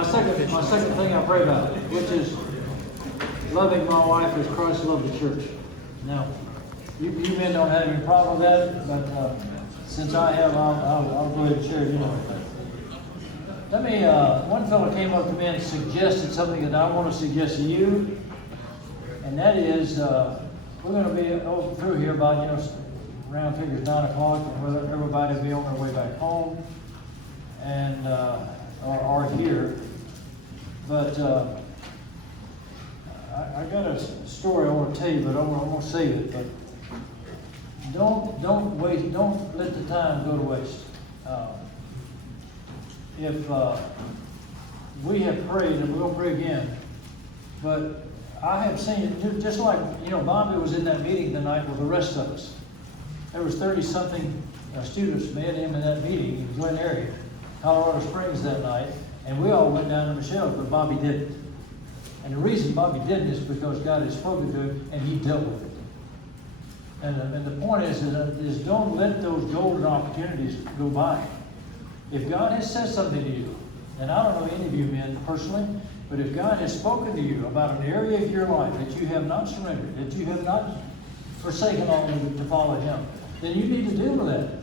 my second thing I pray about, which is loving my wife as Christ loved the church. Now, you men don't have any problem with that, but since I have, I'll go ahead and share it anyway. Let me, one fellow came up to me and suggested something that I want to suggest to you, and that is, we're going to be through here by, around figures 9 o'clock, and whether everybody will be on their way back home, and, or here. But I got a story I want to tell you, but I'm going to save it. But don't waste. Don't let the time go to waste. If we have prayed, and we're going to pray again, but I have seen it just like Bobby was in that meeting tonight with the rest of us. There was 30-something students met him in that meeting in Glen area, Colorado Springs that night, and we all went down to Michelle's, but Bobby didn't. And the reason Bobby didn't is because God had spoken to him and he dealt with it. And the point is don't let those golden opportunities go by. If God has said something to you, and I don't know any of you men personally, but if God has spoken to you about an area of your life that you have not surrendered, that you have not forsaken all to follow Him, then you need to deal with that.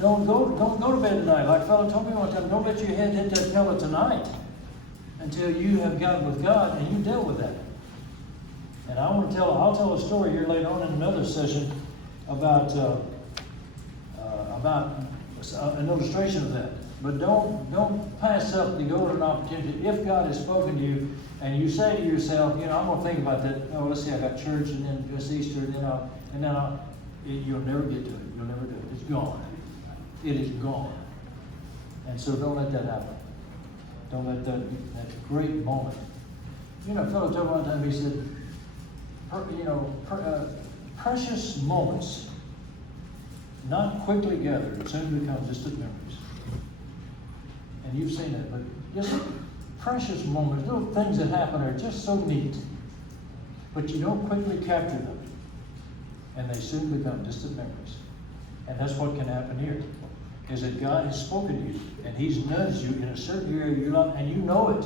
Don't go to bed tonight. Like a fellow told me one time, don't let your head hit that pillow tonight until you have gotten with God and you deal with that. And I'll tell a story here later on in another session about an illustration of that. But don't pass up the golden opportunity. If God has spoken to you and you say to yourself, I'm going to think about that. Oh, let's see, I got church and then it's Easter and then you'll never get to it. You'll never do it. It's gone. It is gone. And so don't let that happen. Don't let that great moment. A fellow told me one time, he said, precious moments not quickly gathered soon become distant memories. And you've seen it, but just precious moments, little things that happen are just so neat. But you don't quickly capture them. And they soon become distant memories. And that's what can happen here. Is that God has spoken to you, and He's nudged you in a certain area of your life, and you know it.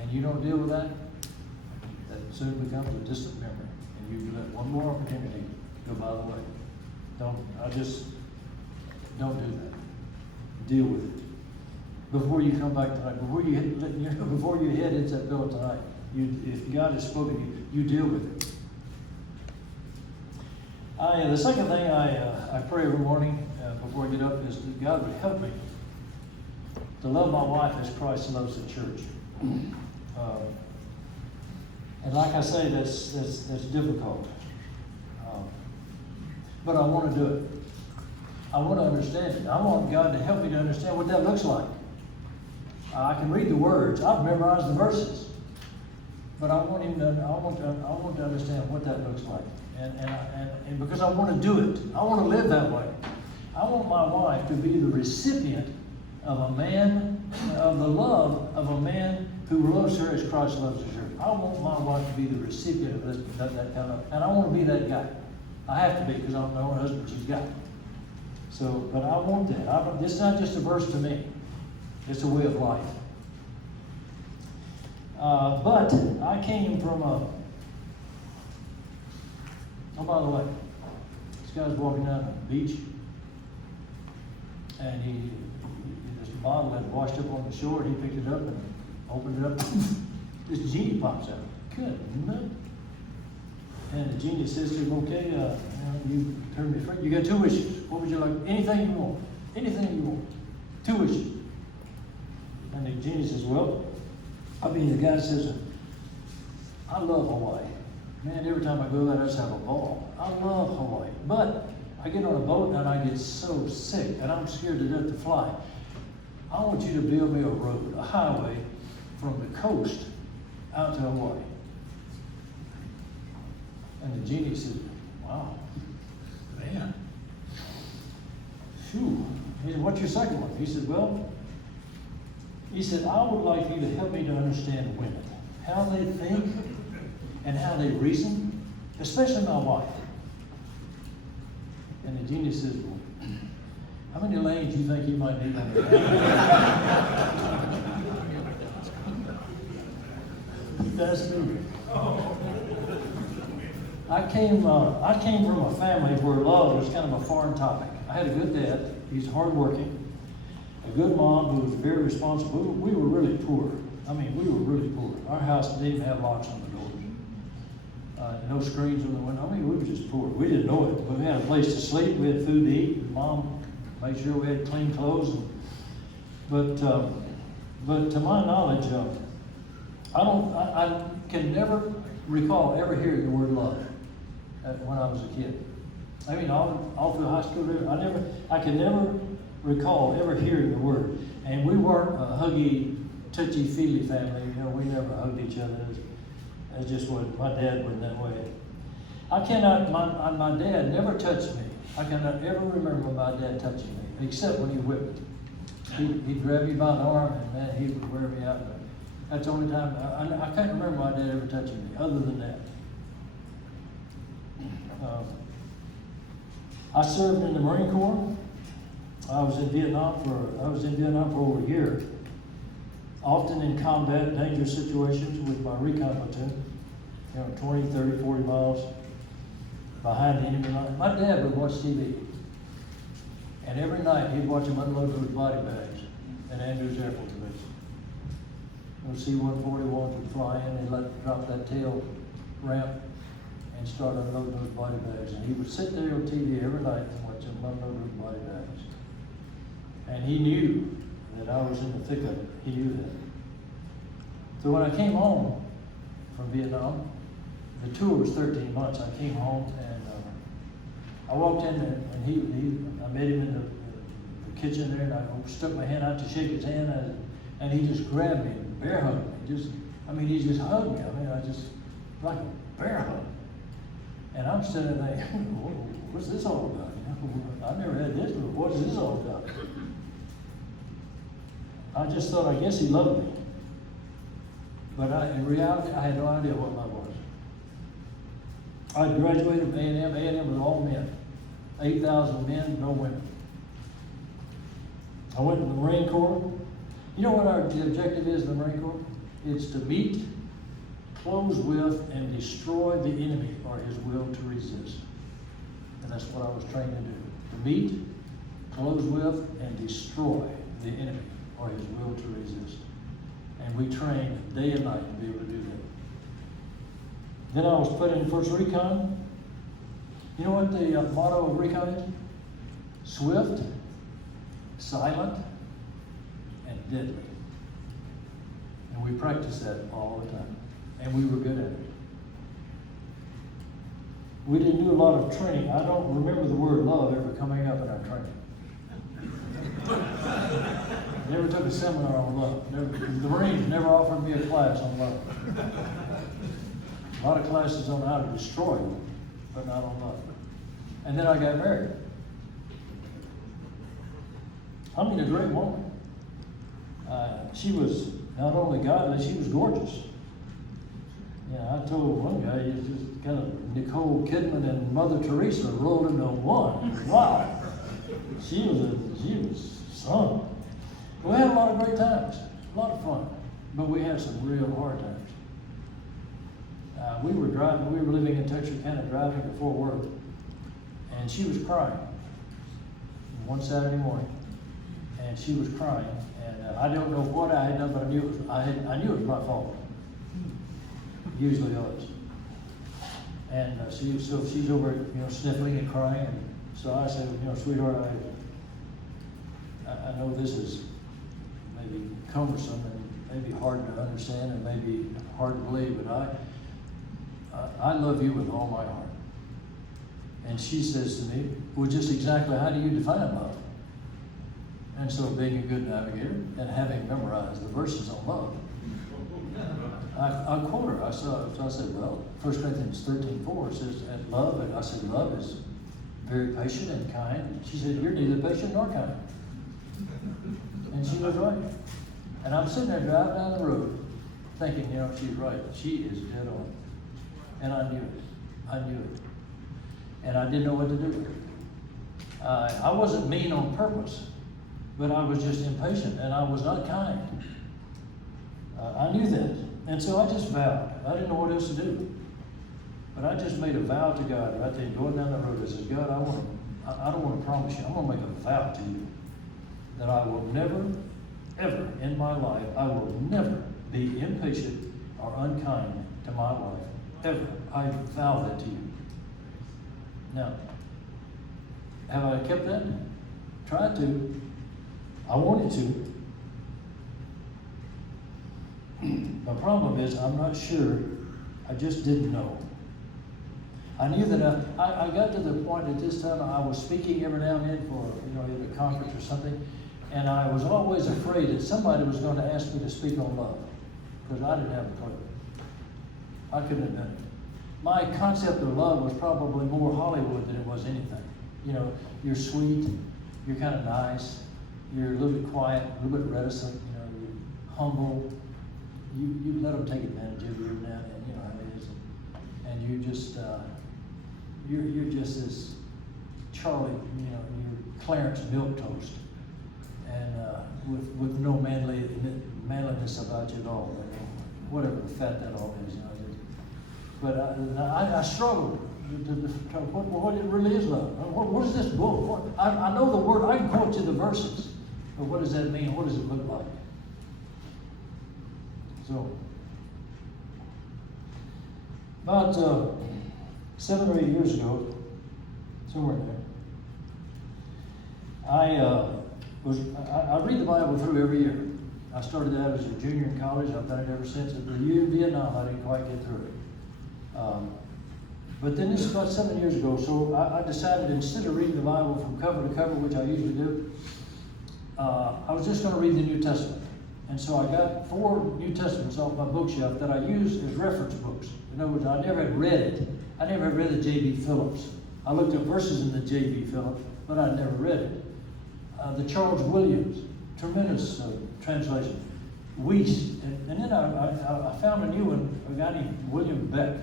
And you don't deal with that, that soon becomes a distant memory. And you let one more opportunity go by the way. Don't do that. Deal with it. Before you come back tonight, before your head hits that pillow tonight, if God has spoken to you, you deal with it. The second thing I pray every morning before I get up is that God would help me to love my wife as Christ loves the church. And like I say, that's difficult. But I want to do it. I want to understand it. I want God to help me to understand what that looks like. I can read the words. I've memorized the verses. But I want to understand what that looks like. And because I want to do it. I want to live that way. I want my wife to be the recipient of the love of a man who loves her as Christ loves the church. I want my wife to be the recipient of that kind of, and I want to be that guy. I have to be because I'm the only husband she's got. So, but I want that. This is not just a verse to me. It's a way of life. But I came from oh, by the way, this guy's walking down the beach, and this bottle had washed up on the shore, and he picked it up and opened it up. This genie pops out. Good, isn't it? And the genie says to him, okay, you turned me free. You got 2 wishes. What would you like? Anything you want. Anything you want. 2 wishes. And the genie says, well, the guy says, I love Hawaii. Man, every time I go there, I just have a ball. I love Hawaii. But I get on a boat and I get so sick and I'm scared to death to fly. I want you to build me a road, a highway from the coast out to Hawaii. And the genie said, wow, man. Phew. He said, what's your second one? He said, I would like you to help me to understand women, how they think and how they reason, especially my wife. And the genie says, well, how many lanes do you think you might need on your That's me. I came from a family where love was kind of a foreign topic. I had a good dad. He's hardworking. A good mom who was very responsible. We were really poor. I mean, we were really poor. Our house didn't even have locks on the doors. No screens on the window. I mean, we were just poor. We didn't know it, but we had a place to sleep. We had food to eat. Mom made sure we had clean clothes. But to my knowledge, I can never recall ever hearing the word love when I was a kid. I mean, all through high school, I can never recall ever hearing the word. And we weren't a huggy, touchy-feely family. You know, we never hugged each other. That's just what my dad was that way. My dad never touched me. I cannot ever remember my dad touching me, except when he whipped me. He'd grab me by the arm and man, he would wear me out. That's the only time, I can't remember my dad ever touching me, other than that. I served in the Marine Corps. I was in Vietnam for over a year, often in combat, dangerous situations with my recon platoon, 20, 30, 40 miles behind the enemy line. My dad would watch TV, and every night he'd watch him unload those body bags at Andrews Air Force Base. Those C-141s would fly in, they'd drop that tail ramp and start unloading those body bags. And he would sit there on TV every night and watch them unload those body bags. And he knew that I was in the thick of it. He knew that. So when I came home from Vietnam, the tour was 13 months. I came home and I walked in there and I met him in the kitchen there, and I stuck my hand out to shake his hand, and he just grabbed me and bear hugged me. He just hugged me. Like a bear hug. And I'm sitting there, what's this all about? I've never had this before. What's this all about? I just thought, I guess he loved me. But in reality, I had no idea what love was. I graduated from A&M. A&M was all men. 8,000 men, no women. I went to the Marine Corps. You know what the objective is in the Marine Corps? It's to meet, close with, and destroy the enemy or his will to resist. And that's what I was trained to do. To meet, close with, and destroy the enemy or his will to resist. And we trained day and night to be able to do that. Then I was put in First Recon. You know what the motto of Recon is? Swift, silent, and deadly. And we practiced that all the time. And we were good at it. We didn't do a lot of training. I don't remember the word love ever coming up in our training. Never took a seminar on love. The Marines never offered me a class on love. A lot of classes on how to destroy them, but not on love. And then I got married. I mean, a great woman. She was not only godly, she was gorgeous. I told one guy, he's just kind of Nicole Kidman and Mother Teresa rolled into one. Wow. She was some. We had a lot of great times, a lot of fun, but we had some real hard times. We were living in Texarkana, driving to Fort Worth, and she was crying one Saturday morning, and she was crying, and I don't know what I had done, but I knew it was my fault. Usually was. And she's over, sniffling and crying, and so I said, sweetheart, I know this is maybe cumbersome and maybe hard to understand and maybe hard to believe, but I love you with all my heart. And she says to me, well, just exactly how do you define love? And so being a good navigator and having memorized the verses on love, I quote her. So I said, well, 1 Corinthians 13:4 says, and love, and I said, love is very patient and kind. She said, you're neither patient nor kind. And she was right. And I'm sitting there driving down the road thinking, she's right. She is dead on. And I knew it. I knew it. And I didn't know what to do with it. I wasn't mean on purpose, but I was just impatient and I was not kind. I knew that. And so I just vowed. I didn't know what else to do. But I just made a vow to God right there, going down the road. I said, God, I don't want to promise you. I'm going to make a vow to you that I will never, ever in my life, I will never be impatient or unkind to my wife. Ever. I vow that to you. Now, have I kept that? Tried to. I wanted to. My problem is I'm not sure. I just didn't know. I knew that I got to the point at this time I was speaking every now and then for, at a conference or something, and I was always afraid that somebody was going to ask me to speak on love, because I didn't have a clue. I couldn't have done it. My concept of love was probably more Hollywood than it was anything. You're sweet, you're kind of nice, you're a little bit quiet, a little bit reticent, you're humble. You let them take advantage of you every now and then, you know how it is. And you just, you're just this Charlie, you're Clarence Milquetoast, and with no manliness about you at all, whatever the fat that all is, But I struggled to what it really is love. What is this book? I know the word. I can quote you the verses, but what does that mean? What does it look like? So, about 7 or 8 years ago, somewhere in there, I read the Bible through every year. I started out as a junior in college. I've done it ever since. The year in Vietnam, I didn't quite get through it. But then this is about 7 years ago, so I decided instead of reading the Bible from cover to cover, which I usually do, I was just going to read the New Testament. And so I got 4 New Testaments off my bookshelf that I use as reference books. In other words, I never had read it. I never had read the J.B. Phillips. I looked up verses in the J.B. Phillips, but I never read it. The Charles Williams, tremendous translation. Weiss, and then I found a new one, a guy named William Beck,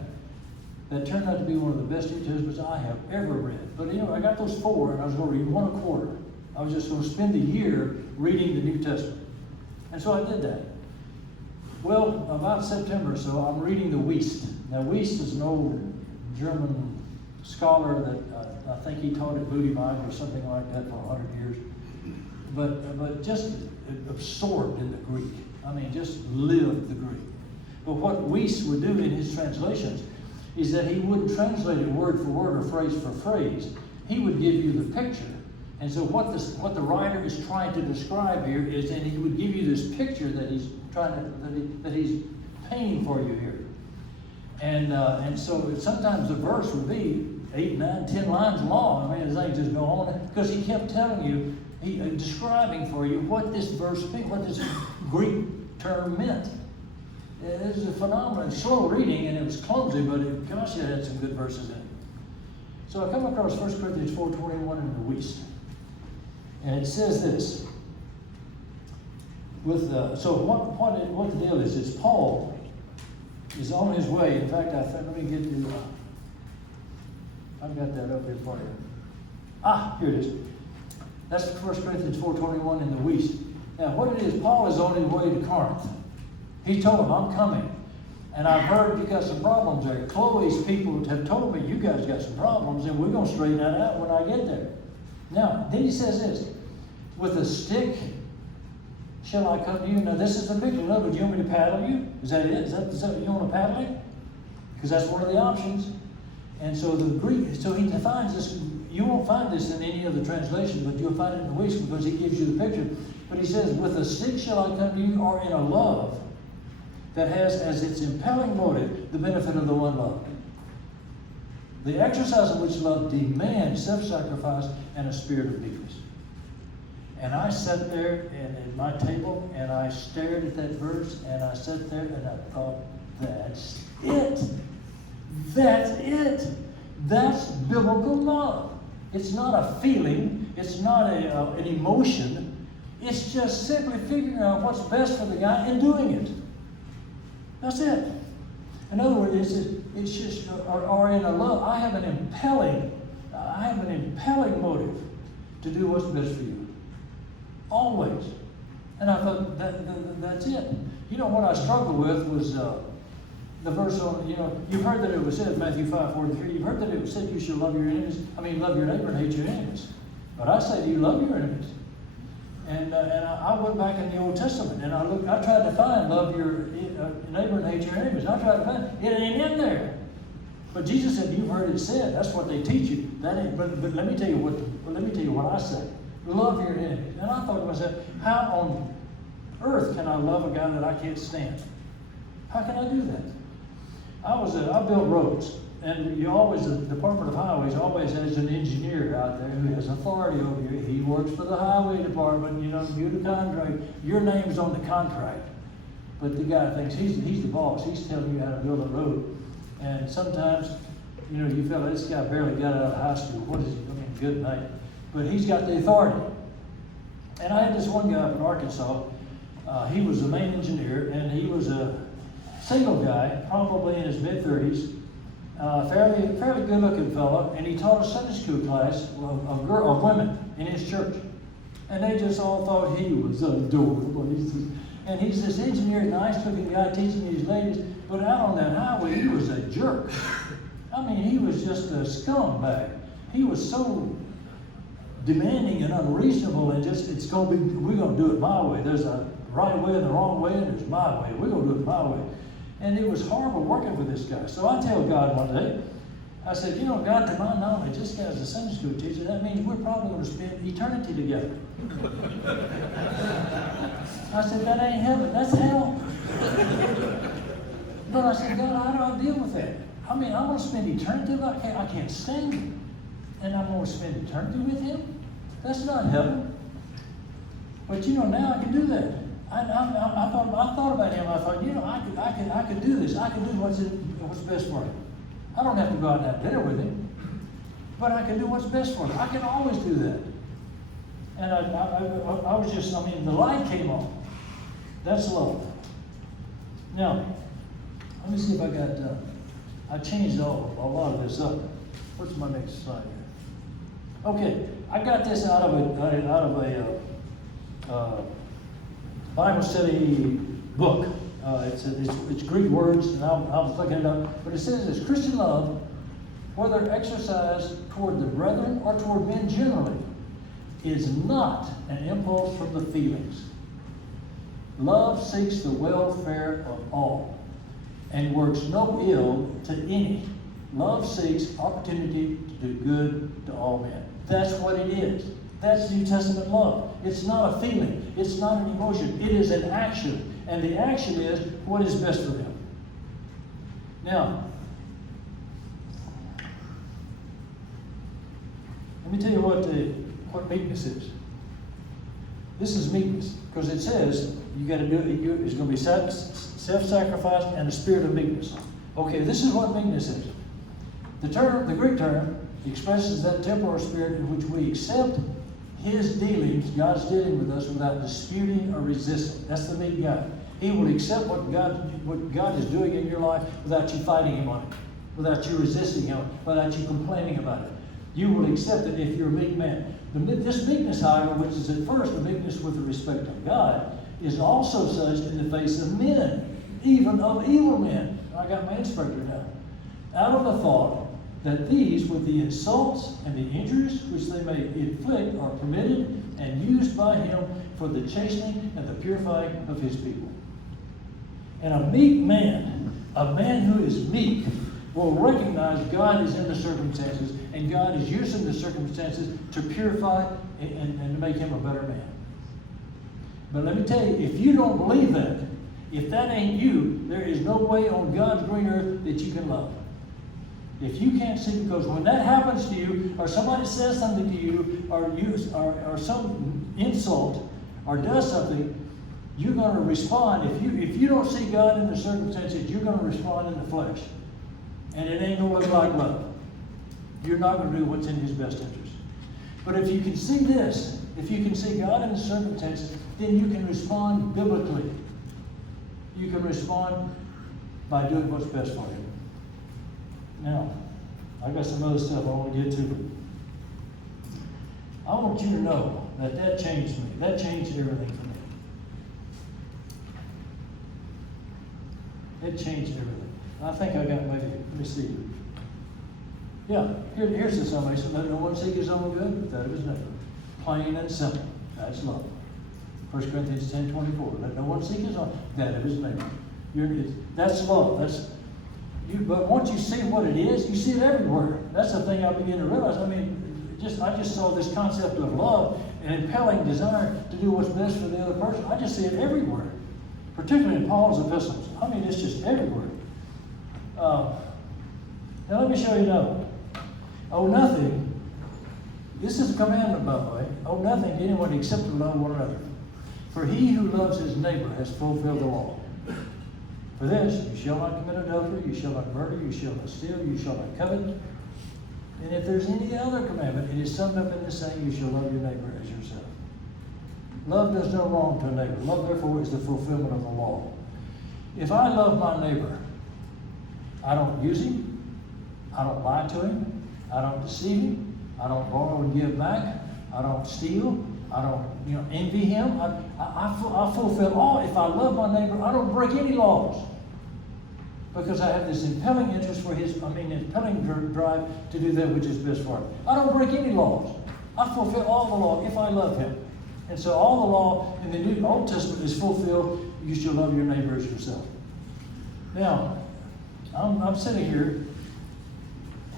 that turned out to be one of the best New Testaments I have ever read. But I got those 4, and I was going to read 1 a quarter. I was just going to spend the year reading the New Testament. And so I did that. Well, about September or so, I'm reading the Weiss. Now, Weiss is an old German scholar that I think he taught at Booty Bible or something like that for 100 years. But just absorbed in the Greek. I mean, just lived the Greek. But what Weiss would do in his translations is that he wouldn't translate it word for word or phrase for phrase. He would give you the picture. And so what the writer is trying to describe here is, and he would give you this picture that he's that he's painting for you here. And so sometimes the verse would be 8, 9, 10 lines long. I mean, the thing just go on, because he kept telling you, describing for you what this verse meant, what this Greek term meant. It was a phenomenal, slow reading, and it was clumsy, but gosh, it had some good verses in it. So I come across 1 Corinthians 4:21 in the Weiss, and it says this. So what the deal is Paul is on his way. In fact, let me get to. I've got that up here for you. Here it is. That's 1 Corinthians 4:21 in the Weiss. Now, what it is, Paul is on his way to Corinth. He told them, I'm coming. And I've heard you got some problems there. Chloe's people have told me you guys got some problems, and we're going to straighten that out when I get there. Now, then he says this, with a stick shall I come to you? Now, this is the picture. In other words, you want me to paddle you? Is that it? Is that you want to paddle him? Because that's one of the options. And so the Greek, so he defines this. You won't find this in any other translation, but you'll find it in the Weiss because he gives you the picture. But he says, with a stick shall I come to you, or in a love that has as its impelling motive the benefit of the one love. The exercise of which love demands self-sacrifice and a spirit of meekness. And I sat there at my table, and I stared at that verse, and I sat there, and I thought, that's it. That's it. That's biblical love. It's not a feeling. It's not an emotion. It's just simply figuring out what's best for the guy and doing it. That's it. In other words, it's just, or in a love, I have an impelling motive to do what's best for you. Always. And I thought, that's it. You know, what I struggled with was the verse on, you've heard that it was said, Matthew 5:43, you've heard that it was said you should love your enemies, love your neighbor and hate your enemies. But I say to you, love your enemies. And I went back in the Old Testament, and I tried to find love your neighbor and hate your enemies. I tried to find it. It ain't in there. But Jesus said, you've heard it said. That's what they teach you. That ain't. But let me tell you what I say. Love your enemies. And I thought to myself, how on earth can I love a guy that I can't stand? How can I do that? I built roads, and the Department of Highways always has an engineer out there who has authority over you. He works for the highway department. You the contract. Your name's on the contract, but the guy thinks he's the boss. He's telling you how to build a road, and sometimes, you feel this guy barely got out of high school. What is he? Good night, but he's got the authority. And I had this one guy up in Arkansas. He was the main engineer, and he was a single guy, probably in his mid-30s, fairly good-looking fellow, and he taught a Sunday school class of women in his church. And they just all thought he was adorable. And he's this engineer, nice-looking guy teaching these ladies, but out on that highway, he was a jerk. He was just a scumbag. He was so demanding and unreasonable, and we're going to do it my way. There's a right way and the wrong way, and there's my way. We're going to do it my way. And it was horrible working with this guy. So I tell God one day, I said, God, to my knowledge, this guy's a Sunday school teacher. That means we're probably going to spend eternity together. I said, that ain't heaven, that's hell. But I said, God, how do I deal with that? I'm going to spend eternity with him. I can't stand him. And I'm going to spend eternity with him? That's not heaven. But now I can do that. I thought about him. I thought, I could do this. I could do what's best for him. I don't have to go out and have dinner with him, but I can do what's best for him. I can always do that. And I was just, the light came on. That's love. Now, let me see if I got, I changed a lot of this up. What's my next slide here? Okay, I got this out of a Bible study book. It's Greek words, and I was looking it up. But it says this: Christian love, whether exercised toward the brethren or toward men generally, is not an impulse from the feelings. Love seeks the welfare of all and works no ill to any. Love seeks opportunity to do good to all men. That's what it is. That's New Testament love. It's not a feeling. It's not an emotion. It is an action. And the action is what is best for them. Now, let me tell you what meekness is. This is meekness, because it says you got to do it. It's going to be self-sacrifice and a spirit of meekness. Okay, this is what meekness is. The Greek term, expresses that temporal spirit in which we accept His dealings, God's dealing with us, without disputing or resisting. That's the meek guy. He will accept what God is doing in your life without you fighting Him on it, without you resisting Him, without you complaining about it. You will accept it if you're a meek man. This meekness, however, which is at first the meekness with the respect of God, is also such in the face of men, even of evil men. I got my inspector now. Out of the thought that these, with the insults and the injuries which they may inflict, are permitted and used by Him for the chastening and the purifying of His people. And a meek man, a man who is meek, will recognize God is in the circumstances, and God is using the circumstances to purify and to make him a better man. But let me tell you, if you don't believe that, if that ain't you, there is no way on God's green earth that you can love. If you can't see, because when that happens to you, or somebody says something to you, or some insult, or does something, you're going to respond. If you don't see God in the circumstances, you're going to respond in the flesh. And it ain't going to look like love. You're not going to do what's in His best interest. But if you can see this, if you can see God in the circumstances, then you can respond biblically. You can respond by doing what's best for you. Now, I got some other stuff I want to get to. I want you to know that changed me. That changed everything for me. It changed everything. I think I got maybe, let me see. Yeah, here's the summation. Let no one seek his own good, but that of his neighbor. Plain and simple. That's love. 1 Corinthians 10:24. Let no one seek his own, that of his neighbor. That's love. But once you see what it is, you see it everywhere. That's the thing I begin to realize. I mean, I just saw this concept of love and impelling desire to do what's best for the other person. I just see it everywhere, particularly in Paul's epistles. I mean, it's just everywhere. Now let me show you another one. Owe nothing. This is a commandment, by the way. Owe nothing to anyone except to love one another. For he who loves his neighbor has fulfilled the law. For this, you shall not commit adultery, you shall not murder, you shall not steal, you shall not covet. And if there's any other commandment, it is summed up in this saying, you shall love your neighbor as yourself. Love does no wrong to a neighbor. Love, therefore, is the fulfillment of the law. If I love my neighbor, I don't use him, I don't lie to him, I don't deceive him, I don't borrow and give back, I don't steal, I don't envy him. I fulfill all. If I love my neighbor, I don't break any laws. Because I have this impelling interest for impelling drive to do that which is best for him. I don't break any laws. I fulfill all the law if I love him. And so all the law in the New Old Testament is fulfilled. You shall love your neighbor as yourself. Now, I'm sitting here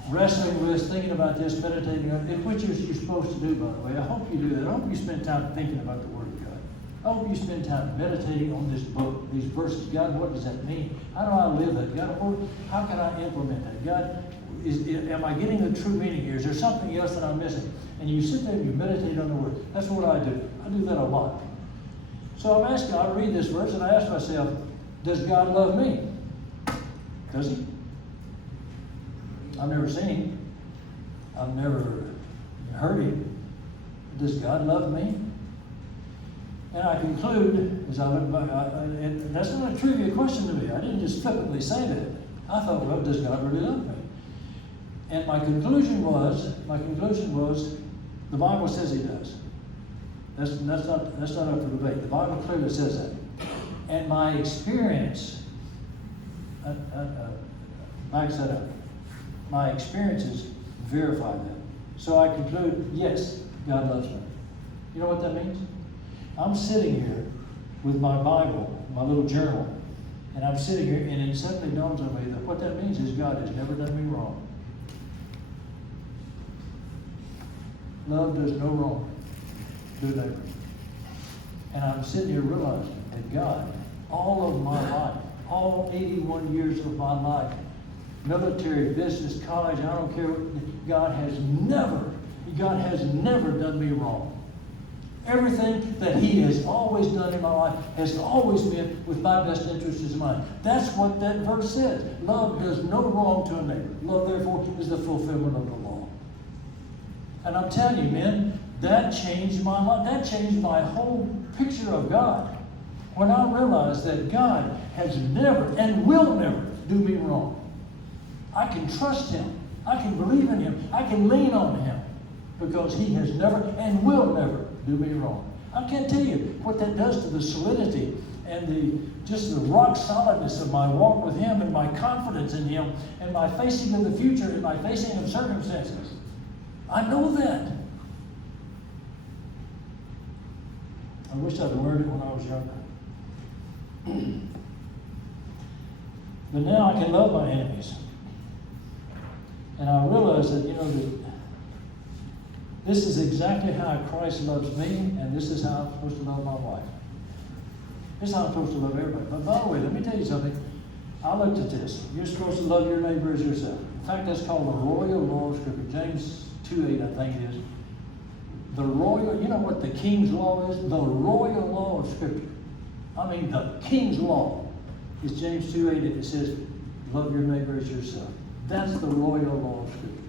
wrestling with, thinking about this, meditating on it, which is you're supposed to do, by the way. I hope you do that. I hope you spend time thinking about the Word of God. I hope you spend time meditating on this book, these verses. God, what does that mean? How do I live that? God, how can I implement that? God, am I getting the true meaning here? Is there something else that I'm missing? And you sit there and you meditate on the Word. That's what I do. I do that a lot. So I'm asking, I read this verse and I ask myself, does God love me? Does he? I've never seen him. I've never heard him. Does God love me? And I conclude, as I look back, and that's not a trivia question to me. I didn't just flippantly say that. I thought, well, does God really love me? And my conclusion was, the Bible says he does. That's not up for debate. The Bible clearly says that. And my experience backs that up. My experiences verify that. So I conclude, yes, God loves me. You know what that means? I'm sitting here with my Bible, my little journal, and I'm sitting here, and it suddenly dawns on me that what that means is God has never done me wrong. Love does no wrong to a neighbor. And I'm sitting here realizing that God, all of my life, all 81 years of my life, military, business, college, I don't care, God has never done me wrong. Everything that he has always done in my life has always been with my best interests in mind. That's what that verse says. Love does no wrong to a neighbor. Love, therefore, is the fulfillment of the law. And I'm telling you, men, that changed my life. That changed my whole picture of God. When I realized that God has never and will never do me wrong. I can trust him. I can believe in him. I can lean on him because he has never and will never do me wrong. I can't tell you what that does to the solidity and just the rock solidness of my walk with him and my confidence in him and my facing of the future and my facing of circumstances. I know that. I wish I'd learned it when I was younger. But now I can love my enemies. And I realize that, that this is exactly how Christ loves me, and this is how I'm supposed to love my wife. This is how I'm supposed to love everybody. But by the way, let me tell you something. I looked at this. You're supposed to love your neighbor as yourself. In fact, that's called the royal law of Scripture. James 2:8, I think it is. The royal, you know what the king's law is? The royal law of Scripture. I mean, the king's law is James 2:8. It says, love your neighbor as yourself. That's the royal law of Scripture.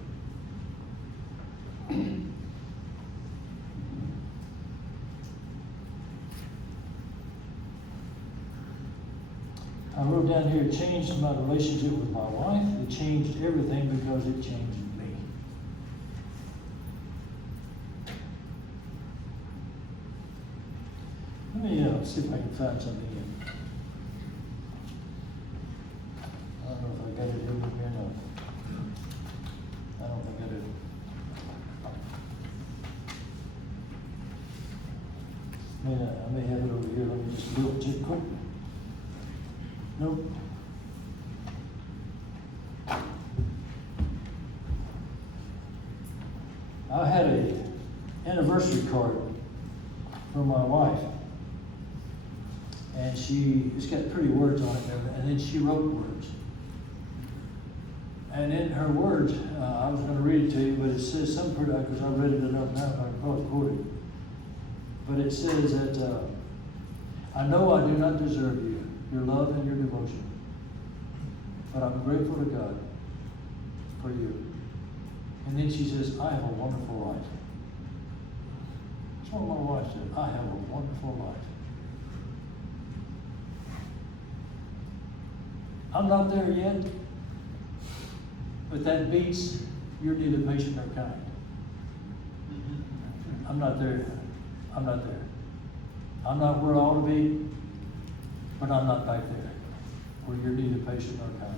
I wrote down here, it changed my relationship with my wife. It changed everything because it changed me. Let me see if I can find something here. just a little too quickly. Nope. I had an anniversary card from my wife, and it's got pretty words on it, and then she wrote words. And in her words, I was going to read it to you, but it says some pretty, because I read it enough now, I can probably quote it. But it says that, I know I do not deserve you, your love and your devotion, but I'm grateful to God for you. And then she says, I have a wonderful life. That's what my wife said, I have a wonderful life. I'm not there yet, but that beats you're neither patient nor kind. I'm not there. I'm not there. I'm not where I ought to be, but I'm not back there, where you're neither patient nor kind.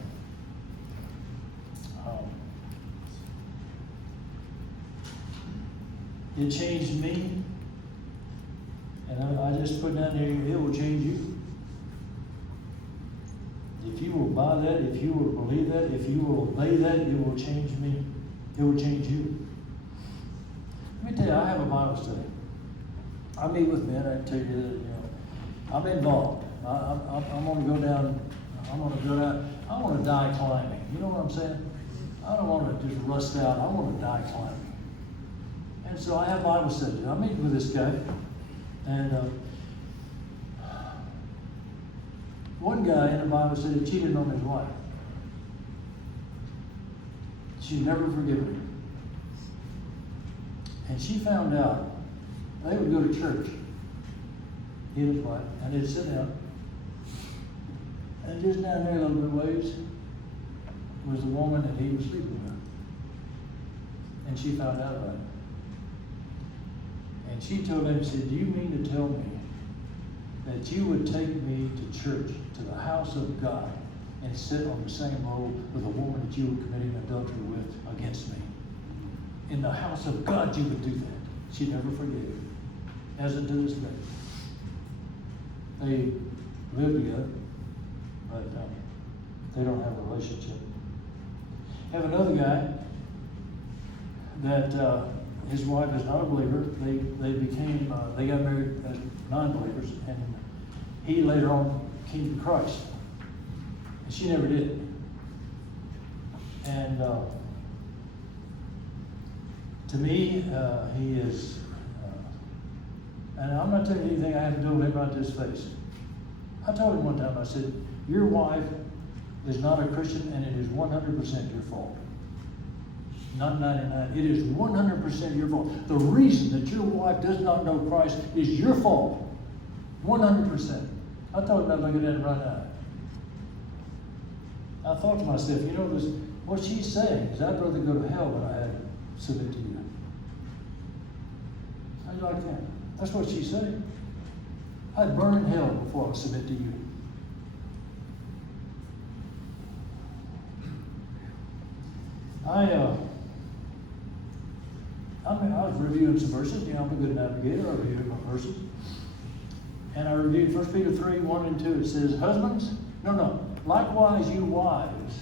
It changed me, and I just put down there, it will change you. If you will buy that, if you will believe that, if you will obey that, it will change me. It will change you. Let me tell you, I have a Bible study. I meet with men, I tell you that, I'm involved. I'm going to go down, I want to die climbing. You know what I'm saying? I don't want to just rust out. I want to die climbing. And so I have Bible studies. I meet with this guy, and one guy in the Bible study cheated on his wife. She'd never forgiven him. And she found out they would go to church, he and his wife, and they'd sit down. And just down there a little bit ways was the woman that he was sleeping with. And she found out about it. And she told him, she said, do you mean to tell me that you would take me to church, to the house of God, and sit on the same row with a woman that you were committing adultery with against me? In the house of God you would do that. She never forgave him, as it to this day. They live together, but they don't have a relationship. I have another guy that his wife is not a believer. They got married as non-believers, and he later on came to Christ. And she never did. And to me, he is, and I'm not telling you anything I haven't told him right to his face. I told him one time, I said, your wife is not a Christian, and it is 100% your fault. Not 99. It is 100% your fault. The reason that your wife does not know Christ is your fault. 100%. I told him I'd look at that right now. I thought to myself, what she's saying is I'd rather go to hell than I had to submit to you. How do you like that? That's what she's saying. I'd burn in hell before I would submit to you. I was reviewing some verses. I'm a good navigator. I reviewed my verses. And I reviewed 1 Peter 3, 1 and 2. It says, husbands, likewise you wives,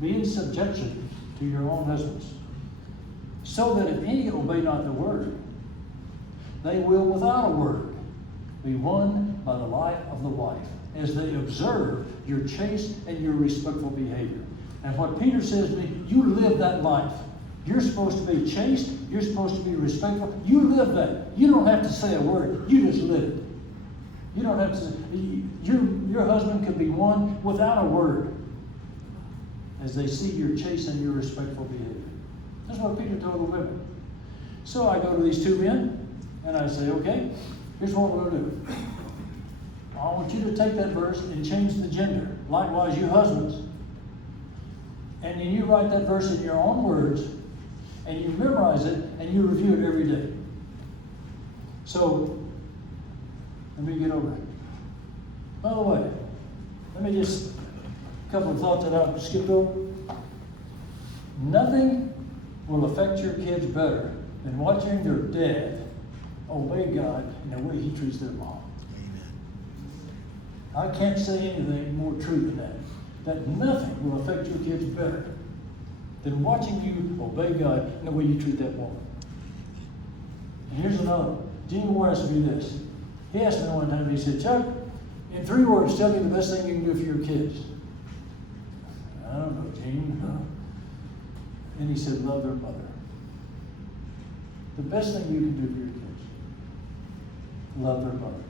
be in subjection to your own husbands, so that if any obey not the word, they will without a word be won by the life of the wife, as they observe your chaste and your respectful behavior. And what Peter says to me, you live that life. You're supposed to be chaste. You're supposed to be respectful. You live that. You don't have to say a word. You just live it. You don't have to say, your husband could be won without a word, as they see your chaste and your respectful behavior. That's what Peter told the women. So I go to these two men, and I say, okay, here's what we're going to do. I want you to take that verse and change the gender. Likewise, you husbands. And then you write that verse in your own words, and you memorize it, and you review it every day. So, let me get over it. By the way, let me just, a couple of thoughts that I've skipped over. Nothing will affect your kids better than watching their dad obey God in the way he treats their mom. Amen. I can't say anything more true than that. That nothing will affect your kids better than watching you obey God in the way you treat that woman. And here's another one. Gene wanted us to do this. He asked me one time, he said, Chuck, in 3 words, tell me the best thing you can do for your kids. I don't know, Gene. And he said, love their mother. The best thing you can do for your kids. Love their mother.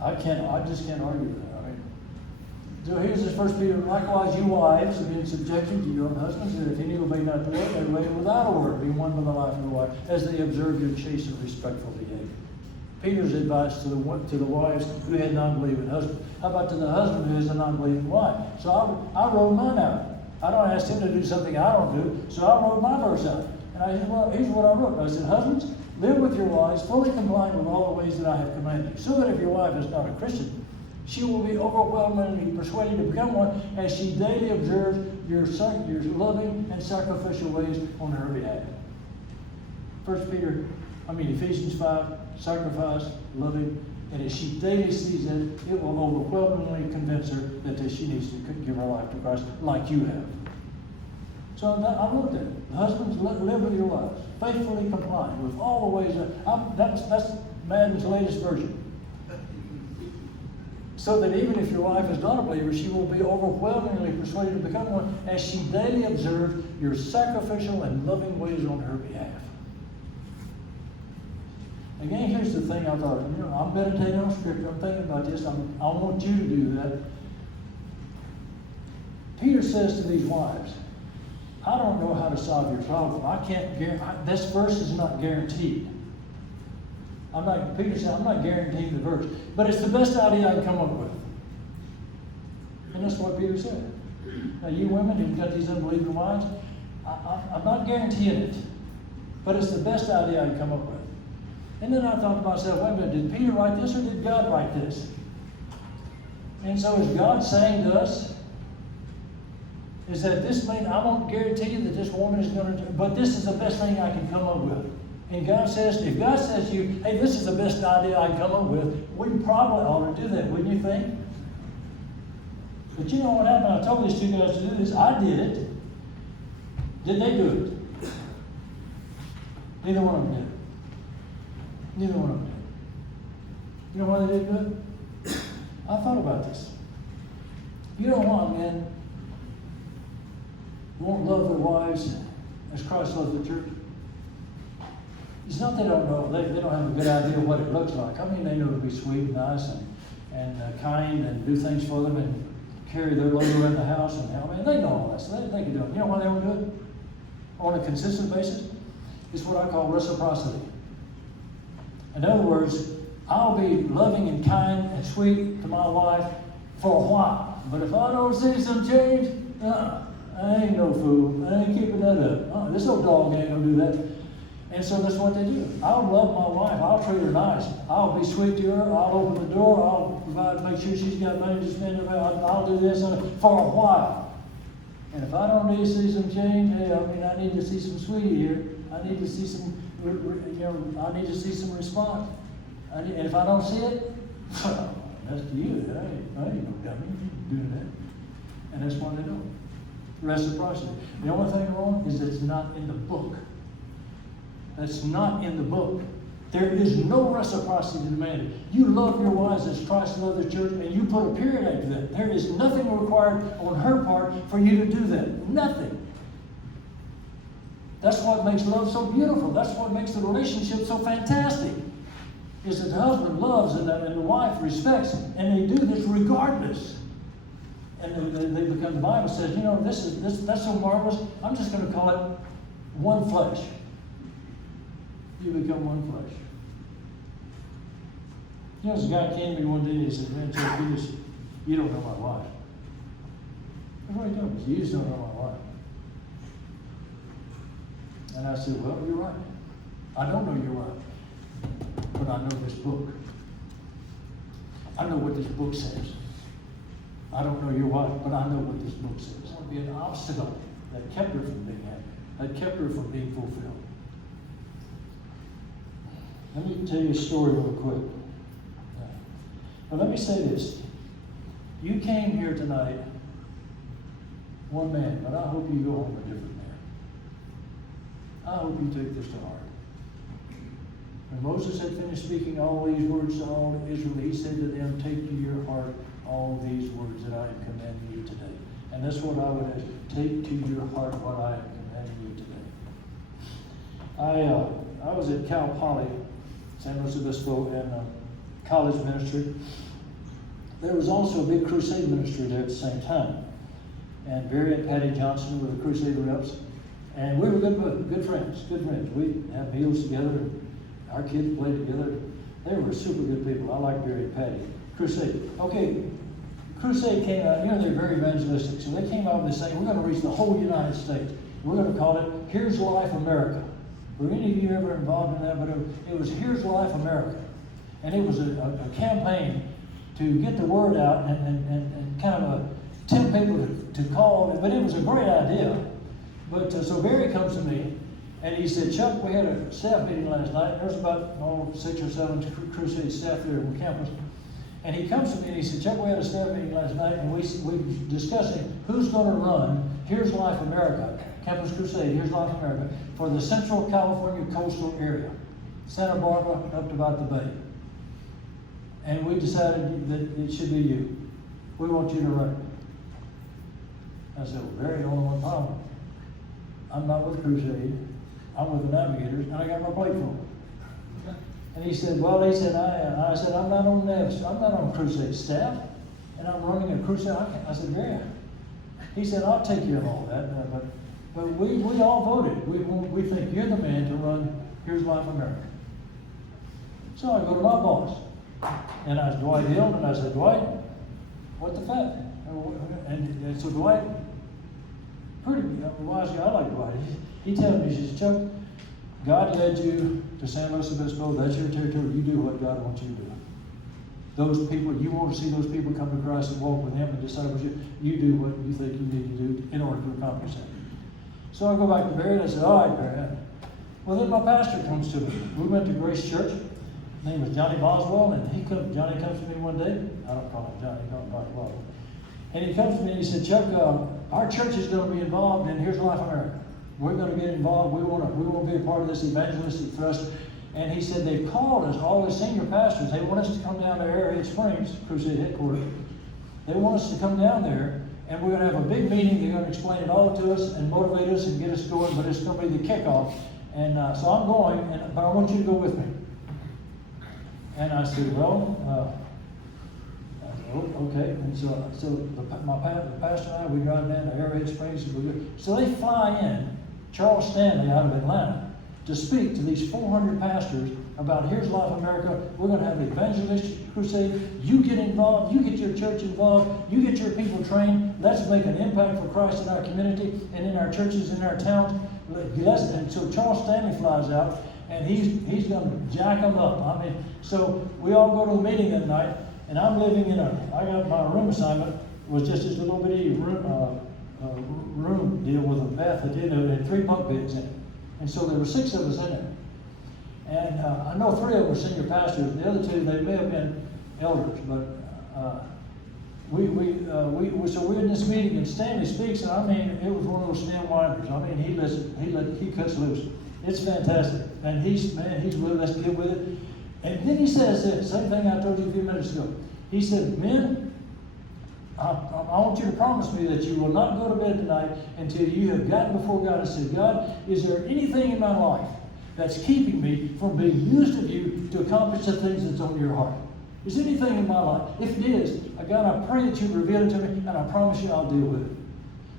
I just can't argue with that. I mean, so here's this 1 Peter. Likewise, you wives, are in subjection to your own husbands, and if any obey not the word, they obey without a word, being one by the life of the wife, as they observe your chaste and respectful behavior. Peter's advice to the wives who had non-believing husbands. How about to the husband who has a non-believing wife? So I wrote mine out. I don't ask him to do something I don't do, so I wrote my verse out. And I said, well, here's what I wrote. I said, husbands, live with your wives, fully complying with all the ways that I have commanded you, so that if your wife is not a Christian, she will be overwhelmingly persuaded to become one as she daily observes your loving and sacrificial ways on her behalf. Ephesians 5, sacrifice, loving, and as she daily sees it, it will overwhelmingly convince her that she needs to give her life to Christ like you have. So I wrote that. Husbands, live with your wives, faithfully complying with all the ways. That's Madden's latest version. So that even if your wife is not a believer, she will be overwhelmingly persuaded to become one as she daily observes your sacrificial and loving ways on her behalf. Again, here's the thing I thought, I'm meditating on Scripture, I'm thinking about this, I want you to do that. Peter says to these wives, I don't know how to solve your problem. I can't guarantee, this verse is not guaranteed. Peter said, I'm not guaranteeing the verse, but it's the best idea I can come up with. And that's what Peter said. Now, you women who've got these unbelieving wives, I'm not guaranteeing it, but it's the best idea I can come up with. And then I thought to myself, wait a minute, did Peter write this or did God write this? And so is God saying to us, is that this means I won't guarantee you that this woman is going to do, but this is the best thing I can come up with. And God says, if God says to you, hey, this is the best idea I can come up with, we probably ought to do that, wouldn't you think? But you know what happened? I told these 2 guys to do this. I did it. Did they do it? Neither one of them did. Neither one of them did. You know why they didn't do it? I thought about this. You know why men won't love their wives as Christ loved the church? It's not they don't know. They don't have a good idea of what it looks like. I mean, they know to be sweet and nice and kind and do things for them and carry their load around the house. And they know all that. So they can do it. You know why they won't do it? On a consistent basis? It's what I call reciprocity. In other words, I'll be loving and kind and sweet to my wife for a while. But if I don't see some change, I ain't no fool. I ain't keeping that up. This old dog ain't going to do that. And so that's what they do. I'll love my wife. I'll treat her nice. I'll be sweet to her. I'll open the door. I'll provide, make sure she's got money to spend. I'll do this for a while. And if I don't need to see some change, I need to see some sweetie here. I need to see some, I need to see some response. And if I don't see it, that's to you. I ain't no dummy doing that. And that's why they don't. Reciprocity. The only thing wrong is it's not in the book. That's not in the book. There is no reciprocity demanded. You love your wives as Christ loved the church, and you put a period after that. There is nothing required on her part for you to do that. Nothing. That's what makes love so beautiful. That's what makes the relationship so fantastic. Is that the husband loves and the wife respects, and they do this regardless. And they become, the Bible says, that's so marvelous. I'm just going to call it one flesh. You become one flesh. This guy came to me one day and he said, man, Chuck, you don't know my wife. That's what he told me. You just don't know my wife. And I said, well, you're right. I don't know your wife. But I know this book. I know what this book says. I don't know your wife, but I know what this book says. It would be an obstacle that kept her from being happy, that kept her from being fulfilled. Let me tell you a story real quick. Now, let me say this. You came here tonight, one man, but I hope you go home a different man. I hope you take this to heart. When Moses had finished speaking all these words to all Israel, he said to them, take to your heart all these words that I am commanding you today. And that's what I would ask. Take to your heart what I am commanding you today. I was at Cal Poly, San Luis Obispo, and college ministry. There was also a big crusade ministry there at the same time. And Barry and Patty Johnson were the crusade reps. And we were good friends. We had meals together. And our kids played together. They were super good people. I like Barry and Patty. Crusade. Okay, Crusade came out, they're very evangelistic. So they came out and they said, we're going to reach the whole United States. We're going to call it Here's Life America. Were any of you ever involved in that? But it was Here's Life America. And it was a campaign to get the word out and kind of tempt people to call. But it was a great idea. But so Barry comes to me and he said, Chuck, we had a staff meeting last night. There was about 6 or 7 Crusade staff there on campus. And he comes to me and he said, Chuck, we had a staff meeting last night and we were discussing who's going to run Here's Life America, Campus Crusade, Here's Life America, for the Central California coastal area, Santa Barbara up to about the Bay. And we decided that it should be you. We want you to run it. I said, well, Barry, only one problem. I'm not with Crusade. I'm with the Navigators, and I got my plate full. And he said, I said, I'm not on Crusade staff, and I'm running a crusade. I said, Barry. He said, I'll take you on all that, but we all voted. We think you're the man to run Here's Life America. So I go to my boss, and I was Dwight Hill, and I said, Dwight, what the fact? And so Dwight, pretty wise guy, I like Dwight. He tells me, he says, Chuck, God led you to San Luis Obispo. That's your territory. You do what God wants you to do. Those people, you want to see those people come to Christ and walk with Him and discipleship. You do what you think you need to do in order to accomplish that. So I go back to Barry and I said, all right, Barry. Well, then my pastor comes to me. We went to Grace Church. His name was Johnny Boswell, and Johnny comes to me one day. I don't call him Johnny, I call him Boswell. And he comes to me and he said, Chuck, our church is going to be involved in Here's Life America. We're going to get involved. We want to be a part of this evangelistic thrust. And he said they've called us, all the senior pastors. They want us to come down to Arrowhead Springs, Crusade headquarters. They want us to come down there, and we're going to have a big meeting. They're going to explain it all to us and motivate us and get us going. But it's going to be the kickoff. And so I'm going, but I want you to go with me. And I said, well, okay. And so the pastor and I, we drive down to Arrowhead Springs. So they fly in Charles Stanley out of Atlanta to speak to these 400 pastors about Here's Life America. We're going to have an evangelistic crusade. You get involved. You get your church involved. You get your people trained. Let's make an impact for Christ in our community and in our churches, in our towns. And so Charles Stanley flies out, and he's going to jack them up. So we all go to the meeting that night, and I'm living I got my room assignment was just this little bitty room deal with a bath at the end of it and 3 bunk beds in it. And so there were 6 of us in there. And I know 3 of them were senior pastors. The other 2, they may have been elders. But so we're in this meeting, and Stanley speaks, and it was one of those stem winders. He cuts loose. It's fantastic. And he's really, let's get with it. And then he says this, same thing I told you a few minutes ago. He said, men, I want you to promise me that you will not go to bed tonight until you have gotten before God and said, God, is there anything in my life that's keeping me from being used of you to accomplish the things that's on your heart? Is there anything in my life? If it is, God, I pray that you reveal it to me, and I promise you I'll deal with it.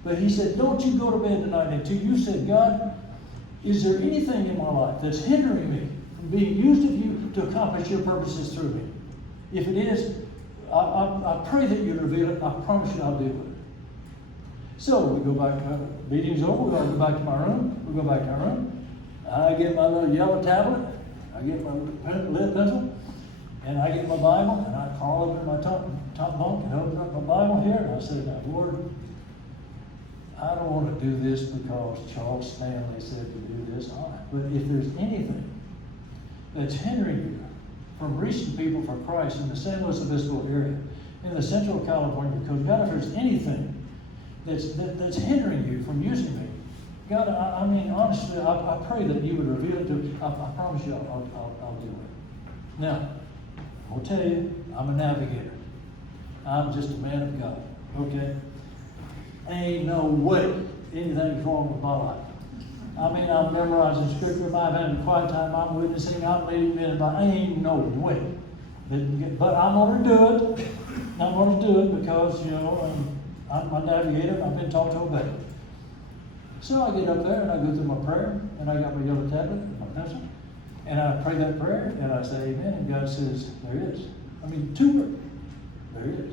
But he said, don't you go to bed tonight until you said, God, is there anything in my life that's hindering me from being used of you to accomplish your purposes through me? If it is, I pray that you reveal it. I promise you I'll deal with it. So we go back, meeting's over, we go back to my room. We go back to our room. I get my little yellow tablet. I get my lead pencil. And I get my Bible, and I crawl up in my top bunk and open up my Bible here. And I say, now, Lord, I don't want to do this because Charles Stanley said to do this. But if there's anything that's hindering you from reaching people for Christ in the San Luis Obispo area, in the Central California coast. God, if there's anything that's hindering you from using me, God, I mean, honestly, I pray that you would reveal it to me. I promise you I'll do it. Now, I'll tell you, I'm a navigator. I'm just a man of God, okay? Ain't no way anything's wrong with my life. I mean, I'm memorizing scripture, I'm having a quiet time, I'm witnessing, I'm leading men, but ain't no way. But I'm going to do it. I'm going to do it because, you know, I'm a navigator and I've been taught to obey. So I get up there and I go through my prayer, and I got my yellow tablet and my pencil, and I pray that prayer, and I say amen, and God says, there it is. I mean, 2 words. There it is.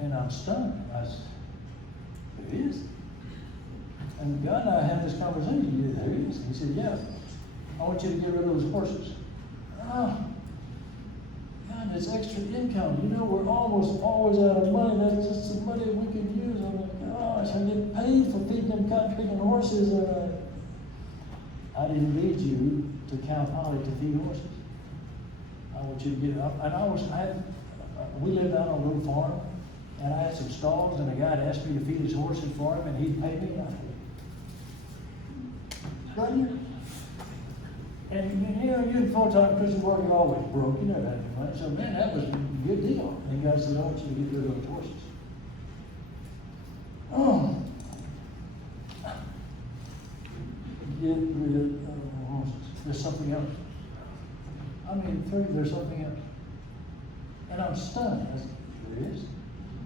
And I'm stunned. I said, there it is. And God and I had this conversation. There it is. He said, yeah, I want you to get rid of those horses. Oh, God, it's extra income. You know, we're almost always out of money. That's just some money we could use. I'm like, gosh, I get paid for feeding them cotton-picking horses. I didn't lead you to Count Holly to feed horses. I want you to get up. And we lived out on a little farm, and I had some stalls, and a guy had asked me to feed his horses for him, and he'd pay me. And I said, right here. And you know, you're in full-time Christian work, you're always broke. You know that, right? So, man, that was a good deal. And God said, I want you to get rid of those horses. Oh. Get rid of the horses. There's something else. I mean, there's something else. And I'm stunned. I said, there is.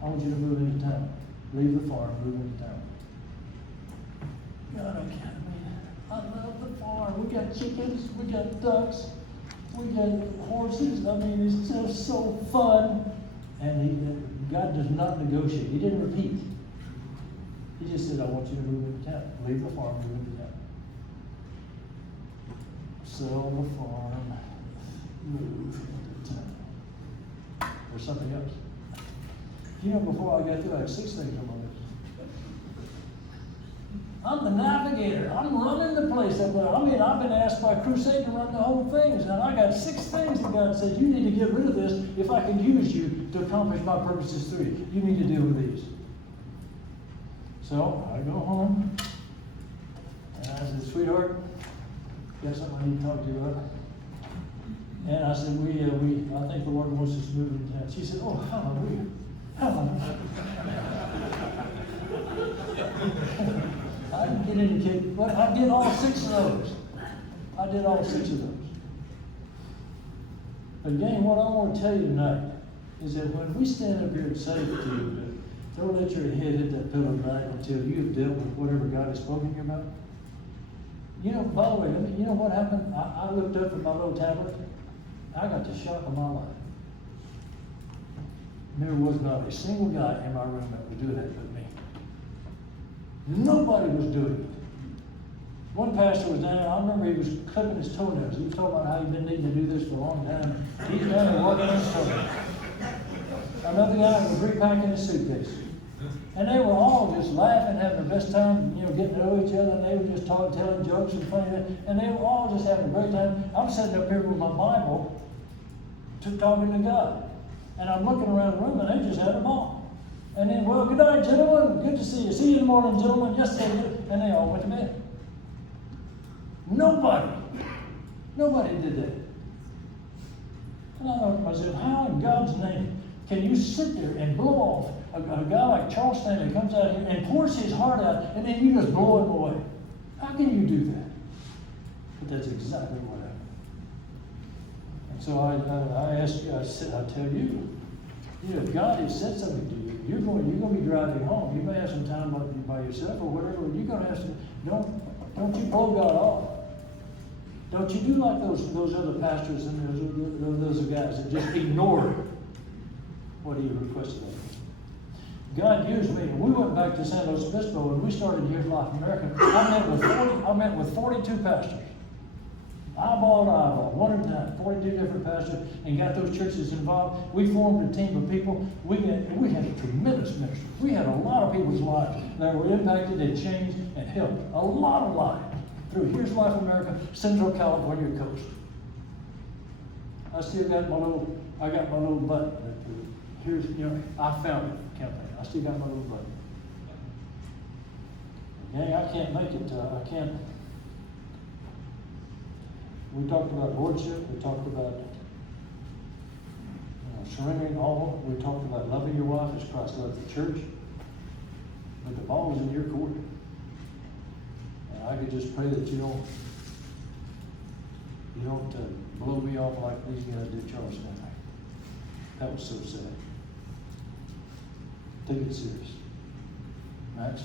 I want you to move into town. Leave the farm, move into town. God, I love the farm. We got chickens, we got ducks, we got horses. I mean, it's just so fun. And God does not negotiate. He didn't repeat. He just said, I want you to move into town. Leave the farm, move into town. Sell the farm, move into town. There's something else. You know, before I got through, I had 6 things on my list. I'm the navigator. I'm running the place up there. I mean, I've been asked by Crusade to run the whole thing. And I got 6 things that God said, you need to get rid of this if I can use you to accomplish my purposes through you. You need to deal with these. So I go home, and I said, sweetheart, got something I need to talk to you about. And I said, I think the Lord wants us to move into town. She said, oh, hallelujah. Hallelujah. I didn't get any kids, but I did all 6 of those. I did all 6 of those. But again, what I want to tell you tonight is that when we stand up here and say to you, don't let your head hit that pillow tonight until you have dealt with whatever God has spoken to you about. You know, by the way, you know what happened? I looked up at my little tablet. I got the shock of my life. There was not a single guy in my room that was doing that but me. Nobody was doing it. One pastor was down there. I remember he was clipping his toenails. He was talking about how he'd been needing to do this for a long time. He's down there working on his toenails. Another guy was repacking his suitcase. And they were all just laughing, having the best time, you know, getting to know each other, and they were just talking, telling jokes and funny, and they were all just having a great time. I'm sitting up here with my Bible, talking to God. And I'm looking around the room, and they just had a ball. And then, well, good night, gentlemen. Good to see you. See you in the morning, gentlemen. Yes, sir. And they all went to bed. Nobody did that. And I thought to myself, how in God's name can you sit there and blow off a guy like Charles Stanley comes out here and pours his heart out, and then you just blow him away? How can you do that? But that's exactly what happened. And so I asked you, I tell you, if God has said something to you, you're going to be driving home. You may have some time by yourself or whatever. You're going to have to, don't you blow God off. Don't you do like those other pastors and those guys that just ignored what he requested of them. God used me, and we went back to San Luis Obispo, and we started Here's Life America. I met with 42 pastors. Eyeball to eyeball, one at a time, 42 different pastors, and got those churches involved. We formed a team of people. We had a tremendous ministry. We had a lot of people's lives that were impacted and changed and helped. A lot of lives through Here's Life America, Central California coast. I still got I got my little button. Here's, I found it campaign. I still got my little button. Gang, I can't make it, I can't. We talked about lordship, we talked about surrendering all, we talked about loving your wife as Christ loved the church. But the ball is in your court. And I could just pray that you don't blow me off like these guys did Charles Smith. That was so sad. Take it serious. Max?